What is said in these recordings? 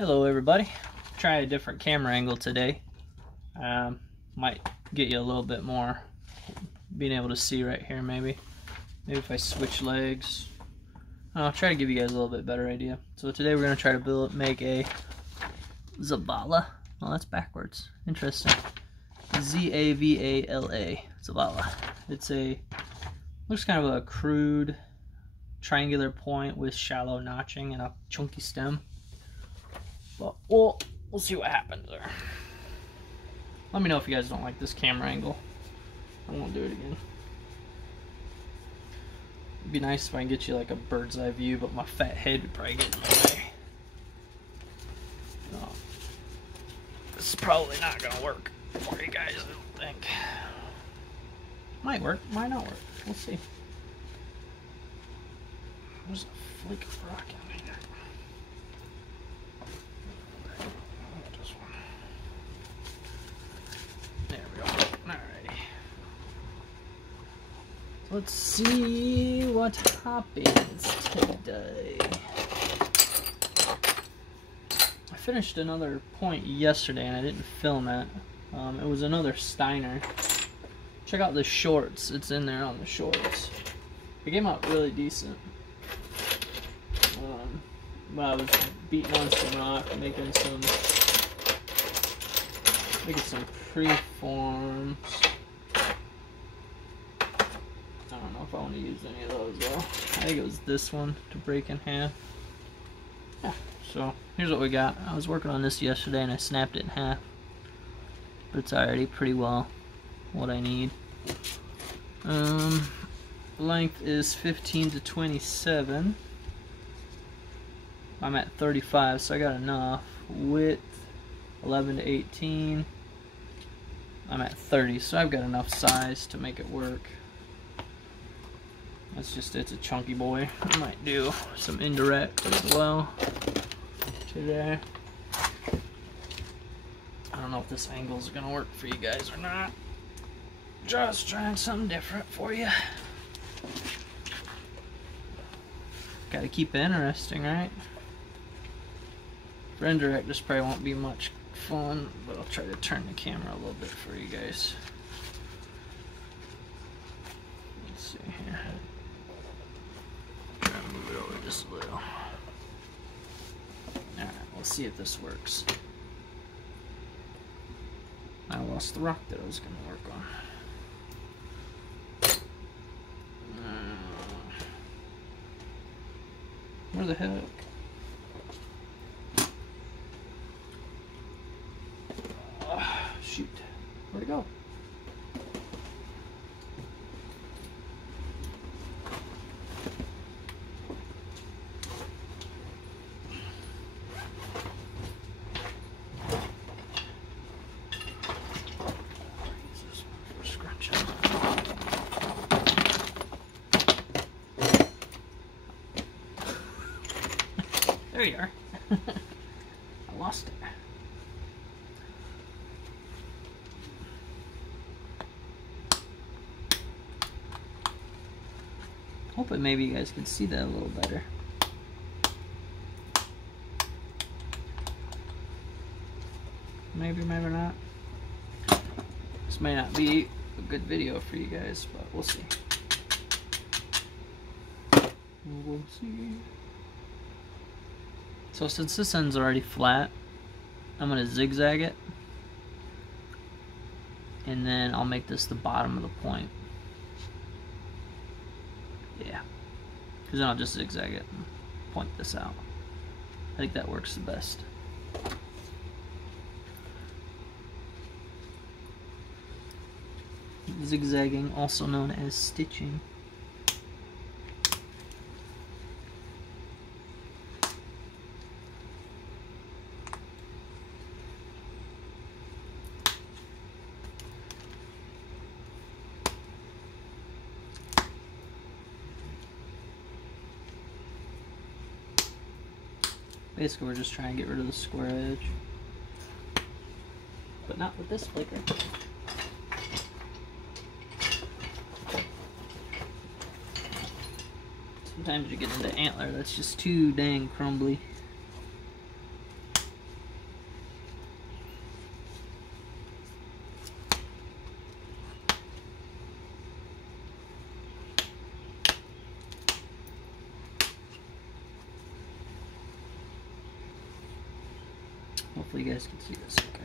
Hello everybody. Try a different camera angle today. Might get you a little bit more being able to see right here maybe. Maybe if I switch legs. I'll try to give you guys a little bit better idea. So today we're going to try to make a Zavala. Oh, that's backwards. Interesting. Z-A-V-A-L-A. Zavala. Looks kind of a crude triangular point with shallow notching and a chunky stem. But we'll see what happens there. Let me know if you guys don't like this camera angle. I won't do it again. It'd be nice if I can get you like a bird's eye view, but my fat head would probably get in the way. This is probably not gonna work for you guys, I don't think. Might work, might not work. We'll see. There's a flake of rock in here. Let's see what happens today. I finished another point yesterday and I didn't film it. It was another Steiner. Check out the shorts. It's in there on the shorts. It came out really decent. But I was beating on some rock, making some preforms. I don't know if I want to use any of those though. I think it was this one to break in half. Yeah, so here's what we got. I was working on this yesterday and I snapped it in half. But it's already pretty well what I need. Length is 15 to 27. I'm at 35, so I got enough. Width 11 to 18. I'm at 30, so I've got enough size to make it work. It's a chunky boy. I might do some indirect as well today. I don't know if this angle is gonna work for you guys or not. Just trying something different for you. Gotta keep it interesting, right? For indirect, this probably won't be much fun, but I'll try to turn the camera a little bit for you guys. Let's see here. Move it over just a little. Alright, we'll see if this works. I lost the rock that I was going to work on. Where the heck? Shoot. Where'd it go? There you are. I lost it. Hopefully maybe you guys can see that a little better. Maybe, maybe not. This may not be a good video for you guys, but we'll see. We'll see. So since this end's already flat, I'm going to zigzag it. And then I'll make this the bottom of the point. Yeah. Because then I'll just zigzag it and point this out. I think that works the best. Zigzagging, also known as stitching. Basically, we're just trying to get rid of the square edge. But not with this flicker. Sometimes you get into antler that's just too dang crumbly. Hopefully you guys can see this okay.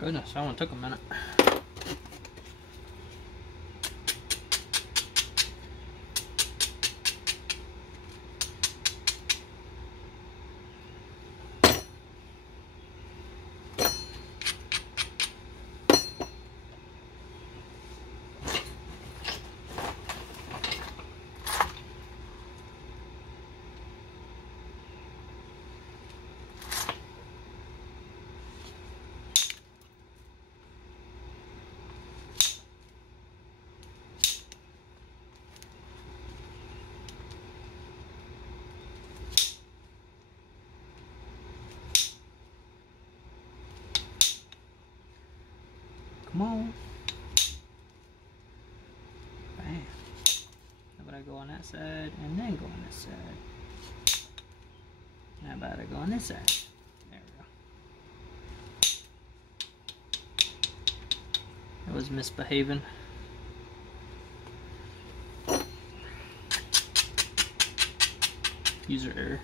Goodness, that one took a minute. Come on. Bam. How about I go on that side and then go on this side? How about I go on this side? There we go. I was misbehaving. User error.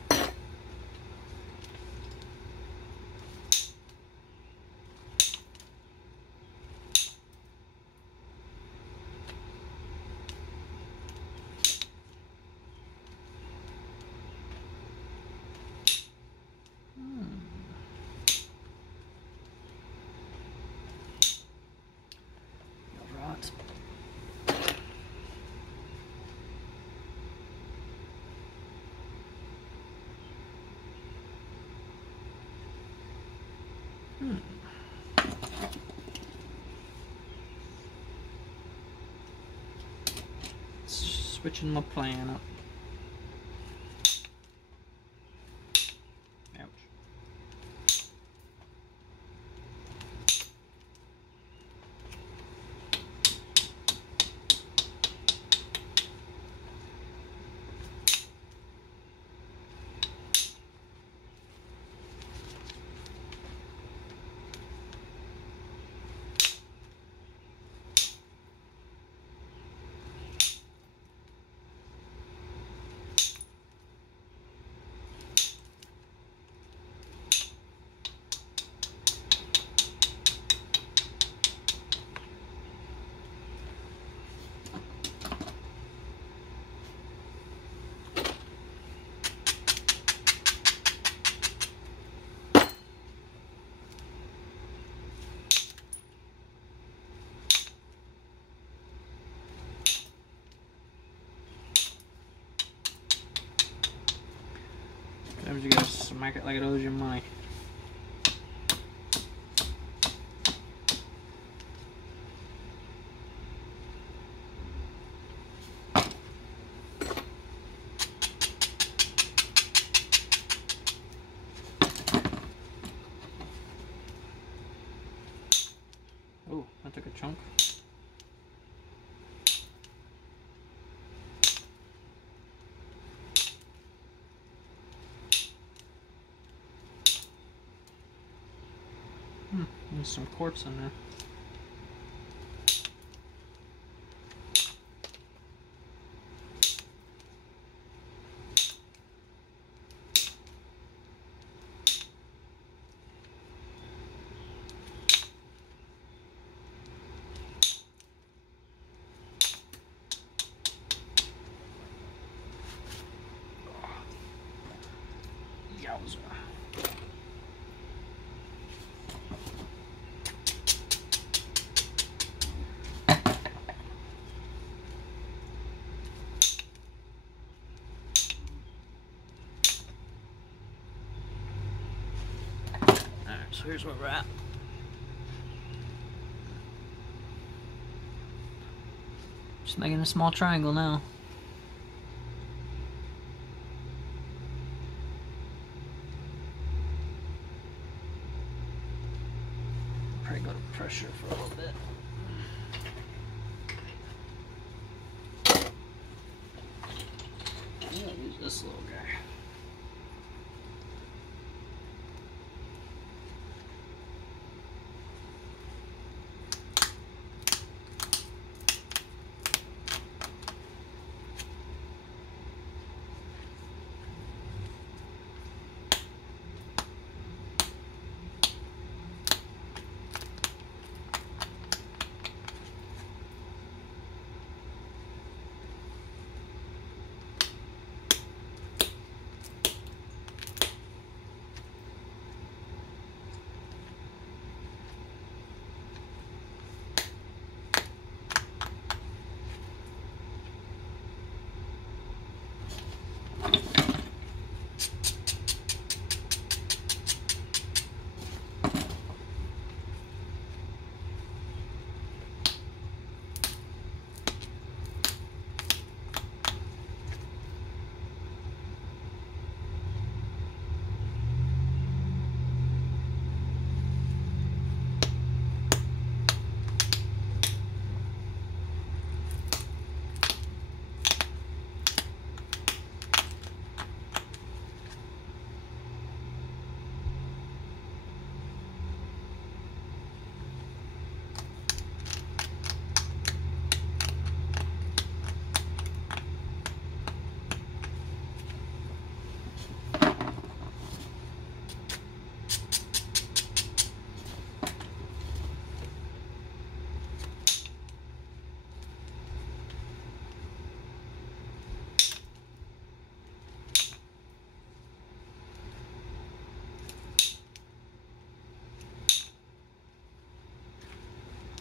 Switching my plan up. Ouch. Sometimes you gotta smack it like it owes you money. Oh, I took a chunk. There's some quartz in there. Yowza. Alright, so here's where we're at. Just making a small triangle now. Probably go to pressure for a little bit. I'm gonna use this little guy.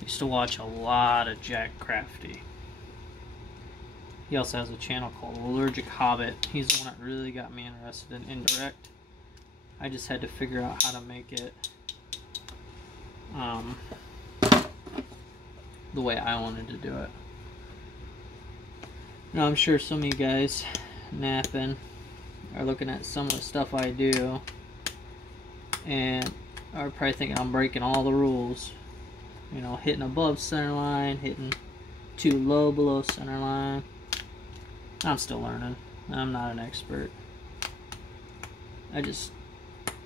Used to watch a lot of Jack Crafty. He also has a channel called Allergic Hobbit. He's the one that really got me interested in indirect. I just had to figure out how to make it the way I wanted to do it. Now I'm sure some of you guys napping are looking at some of the stuff I do and are probably thinking I'm breaking all the rules. You know, hitting above center line, hitting too low below center line. I'm still learning. I'm not an expert. I just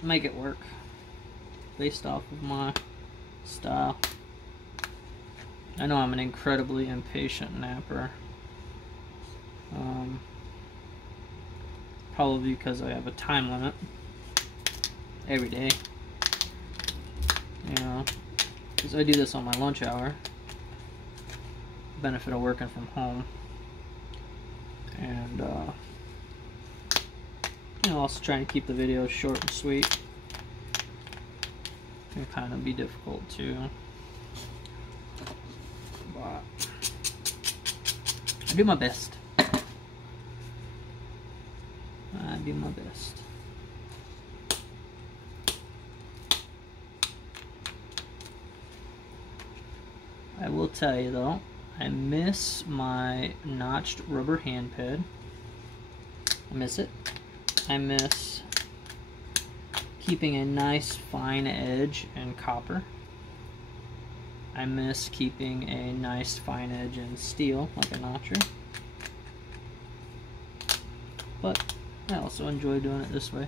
make it work based off of my style. I know I'm an incredibly impatient napper. Probably because I have a time limit every day. You know, because I do this on my lunch hour. Benefit of working from home. And you know, also trying to keep the videos short and sweet. Can kind of be difficult too. But I do my best. I do my best. I will tell you though, I miss my notched rubber hand pad. I miss it. I miss keeping a nice fine edge in copper. I miss keeping a nice fine edge in steel, like a notcher. But I also enjoy doing it this way.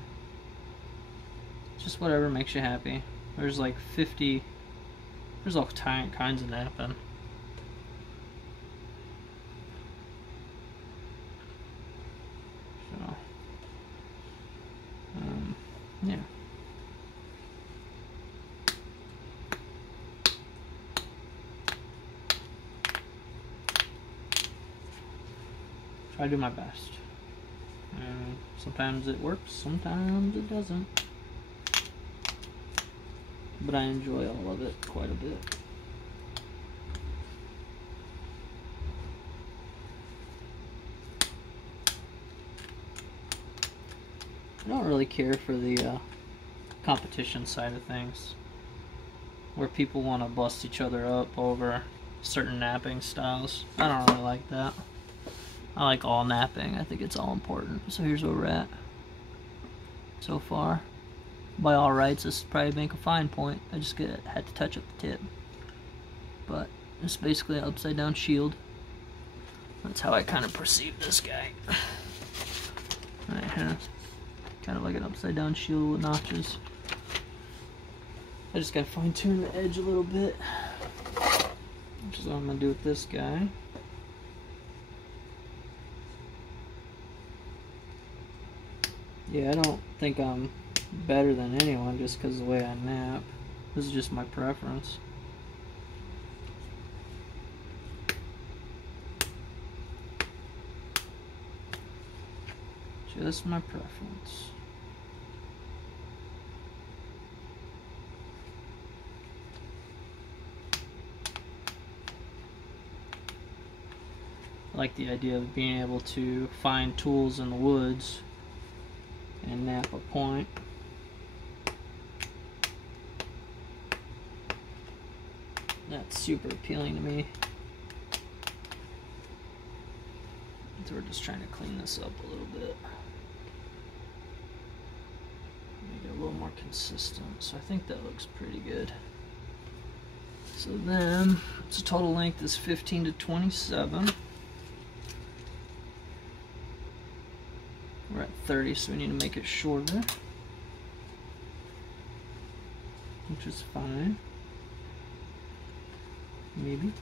Just whatever makes you happy. There's like 50, there's all kinds of napping. So, yeah. Try to do my best. And sometimes it works, sometimes it doesn't. But I enjoy all of it quite a bit. I don't really care for the competition side of things, where people want to bust each other up over certain napping styles. I don't really like that. I like all napping. I think it's all important. So here's where we're at so far. By all rights, this would probably make a fine point. I just had to touch up the tip. But it's basically an upside down shield. That's how I kind of perceive this guy. Right here. Kind of like an upside down shield with notches. I just gotta fine tune the edge a little bit, which is what I'm gonna do with this guy. Yeah, I don't think I'm better than anyone just because of the way I nap. This is just my preference. Just my preference. I like the idea of being able to find tools in the woods and nap a point. That's super appealing to me. So we're just trying to clean this up a little bit. Make it a little more consistent. So I think that looks pretty good. So then, its total length is 15 to 27. We're at 30, so we need to make it shorter, which is fine. Maybe.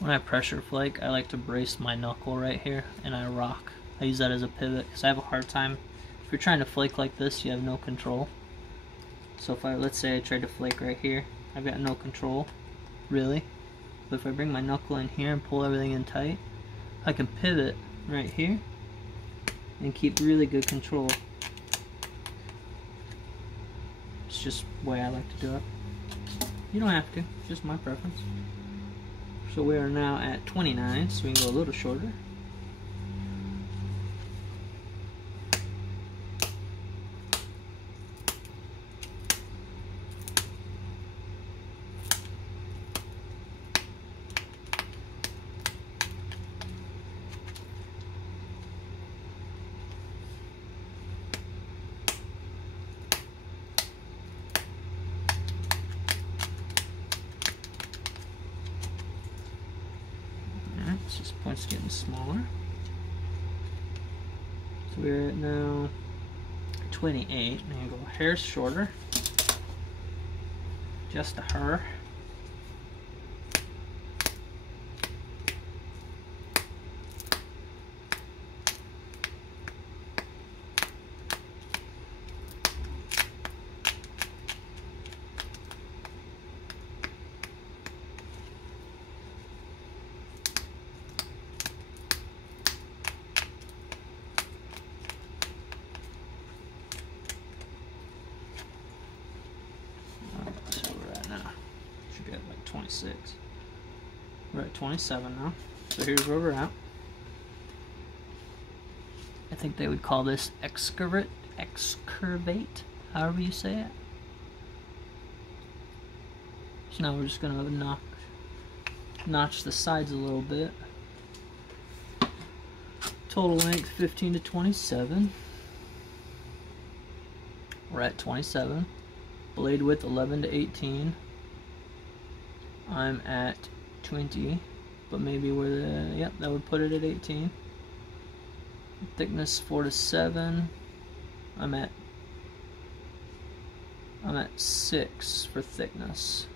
When I pressure flake, I like to brace my knuckle right here, and I rock. I use that as a pivot, because I have a hard time. If you're trying to flake like this, you have no control. So if let's say I tried to flake right here, I've got no control, really. But if I bring my knuckle in here and pull everything in tight, I can pivot right here and keep really good control. It's just the way I like to do it. You don't have to, it's just my preference. So we are now at 29, so we can go a little shorter. So this point's getting smaller. So we're at now 28. I'm gonna go hair shorter, just a hair. 26. We're at 27 now. So here's where we're at. I think they would call this excavate, however you say it. So now we're just gonna notch the sides a little bit. Total length 15 to 27. We're at 27. Blade width 11 to 18. I'm at 20, but maybe we're the, yep, that would put it at 18. Thickness 4 to 7. I'm at 6 for thickness,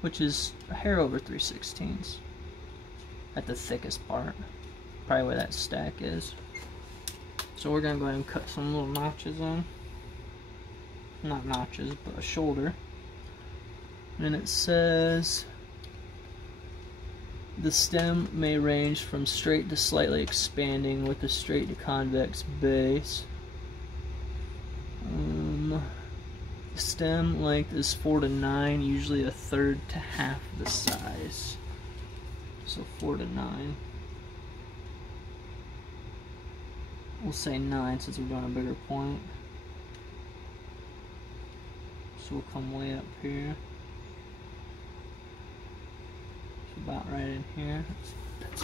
which is a hair over 3/16 at the thickest part, probably where that stack is. So we're gonna go ahead and cut some little notches in, not notches, but a shoulder. And it says the stem may range from straight to slightly expanding with a straight to convex base. Stem length is 4 to 9, usually a third to half the size. So 4 to 9. We'll say 9 since we're doing a bigger point. So we'll come way up here. It's about right in here. That's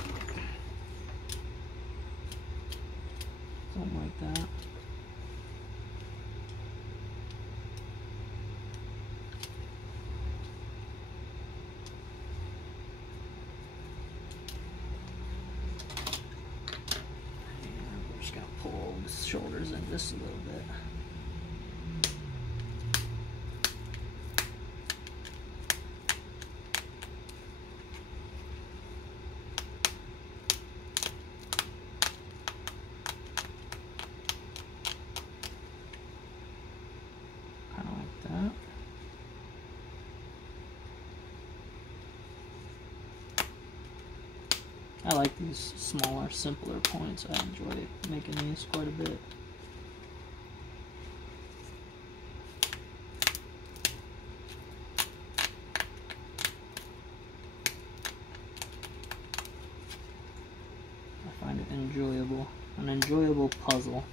something like that. Pull the shoulders in just a little bit. Kind of like that. I like these smaller, simpler points. I enjoy making these quite a bit. I find it enjoyable, an enjoyable puzzle.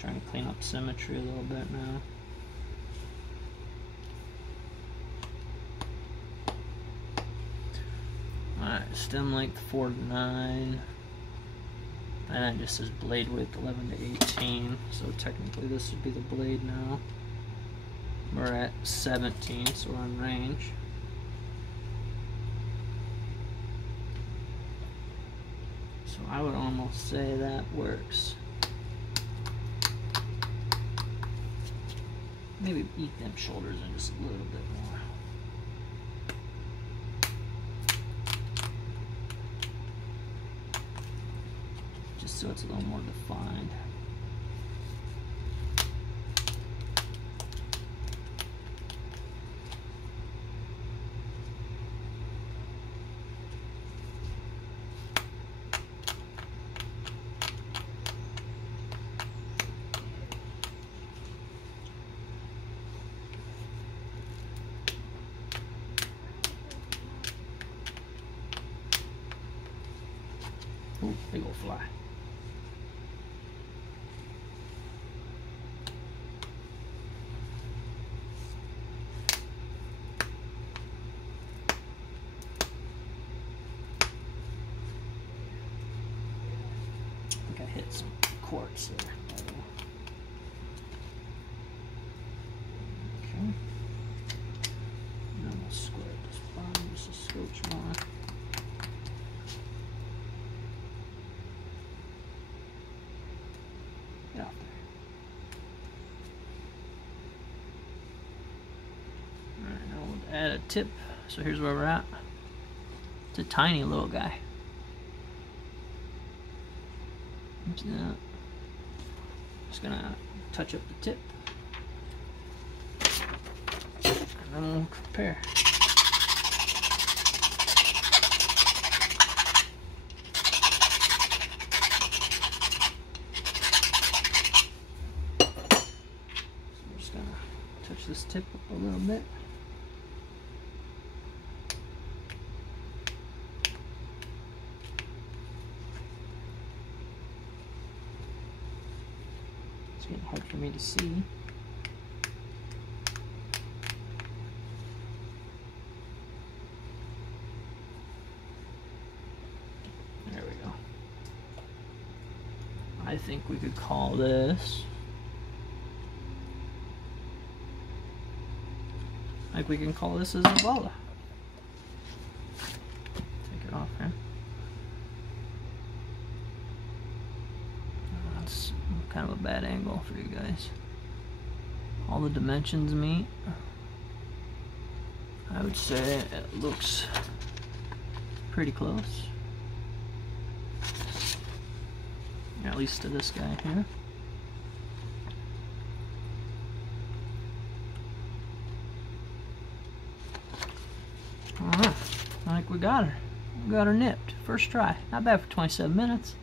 Trying to clean up symmetry a little bit now. Alright, stem length 4 to 9. And it just says blade width 11 to 18. So technically this would be the blade now. We're at 17, so we're in range. So I would almost say that works. Maybe eat them shoulders in just a little bit more. Just so it's a little more defined. Ooh, big old fly. I think I hit some quartz there. Okay. And then we'll square this bottom just a scotch more. Get out there. Alright, now we'll add a tip. So here's where we're at. It's a tiny little guy. See that? Just gonna touch up the tip, and then we'll prepare. So I'm just gonna touch this tip up a little bit. Getting hard for me to see. There we go. I think we could call this. Like we can call this a Zavala. Take it off here. That's kind of a bad angle for you guys. All the dimensions meet. I would say it looks pretty close. At least to this guy here. Alright, I think we got her. We got her nipped. First try. Not bad for 27 minutes.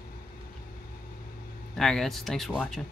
Alright guys, thanks for watching.